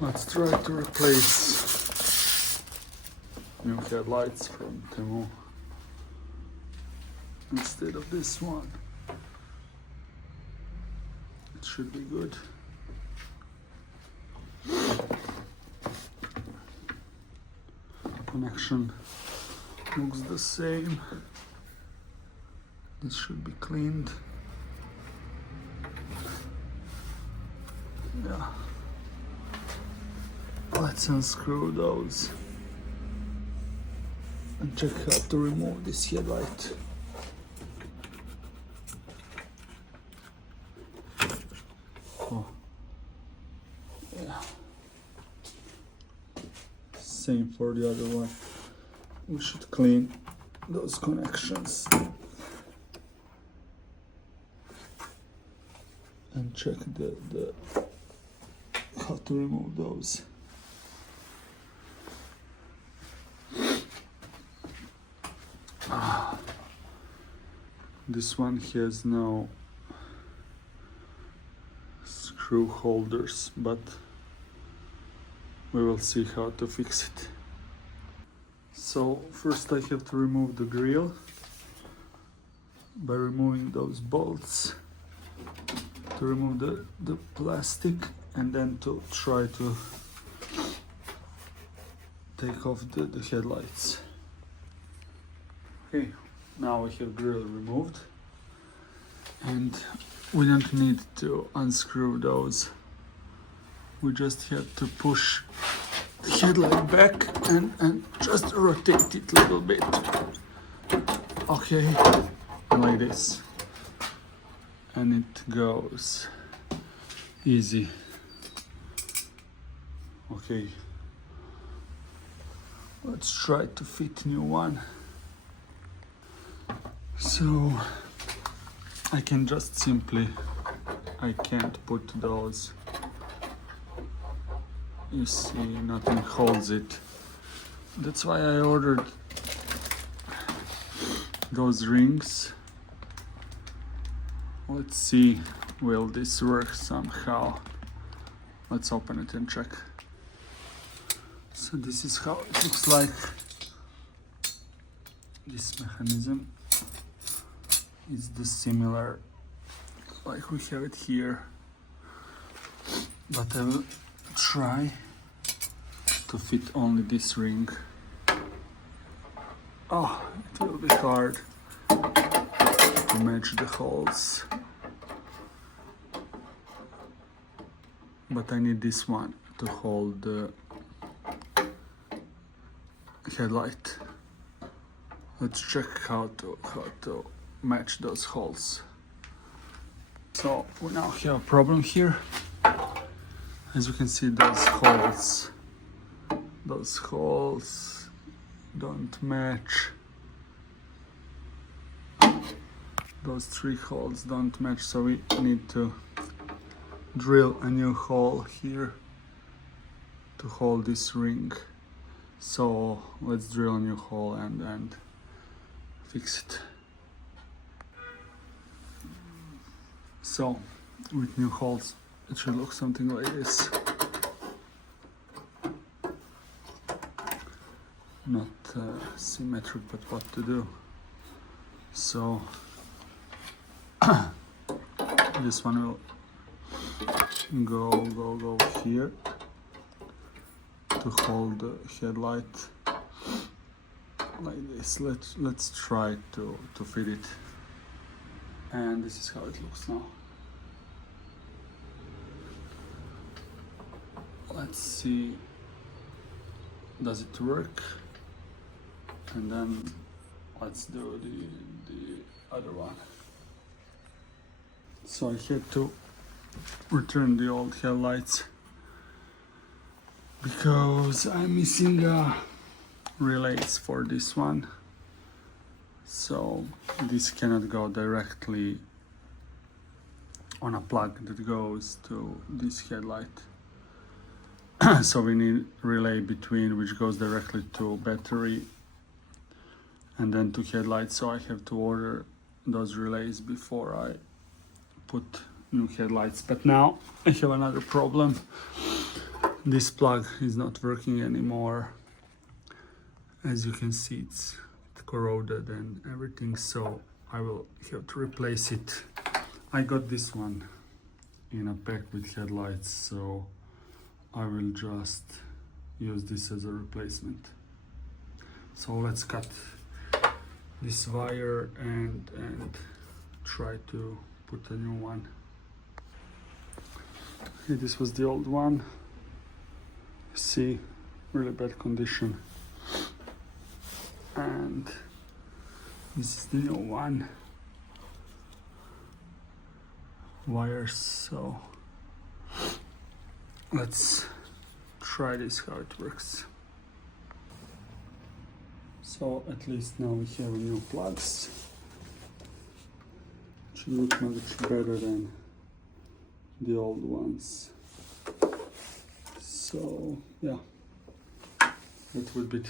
let's try to replace new headlights from Temu instead of this one. It should be good. Connection looks the same. This should be cleaned. Yeah. Let's unscrew those and check how to remove this headlight. Oh, yeah. Same for the other one. We should clean those connections and check the how to remove those. This one has no screw holders, but we will see how to fix it. So first I have to remove the grille by removing those bolts, to remove the plastic, and then to try to take off the headlights. Okay, now we have grille removed, and we don't need to unscrew those. We just have to push the headlight back and just rotate it a little bit. Okay, like this. And it goes easy. Okay, let's try to fit new one. So I can just simply, I can't put those. You see, nothing holds it. That's why I ordered those rings. Let's see, will this work somehow? Let's open it and check. So this is how it looks like. This mechanism is the similar like we have it here, but I will try to fit only this ring. Oh, it will be hard to match the holes, but I need this one to hold the headlight. Let's check how to match those holes. So we now have a problem here. As you can see, those holes don't match. Those three holes don't match, so we need to drill a new hole here to hold this ring. So let's drill a new hole and fix it. So with new holes, it should look something like this. Not symmetric, but what to do. So this one will go here to hold the headlight like this. Let's try to fit it. And this is how it looks now. Let's see, does it work? And then let's do the other one. So I had to return the old headlights because I'm missing relays for this one. So this cannot go directly on a plug that goes to this headlight. So we need relay between, which goes directly to battery and then to headlights. So I have to order those relays before I put new headlights. But now I have another problem. this plug is not working anymore. As you can see, it's corroded and everything, so I will have to replace it. I got this one in a pack with headlights, so I will just use this as a replacement. So let's cut this wire and try to put a new one. Okay, this was the old one. See, really bad condition. And this is the new one. Wires, so let's try this, how it works. So at least now we have new plugs. Should look much better than the old ones. So yeah, that would be it.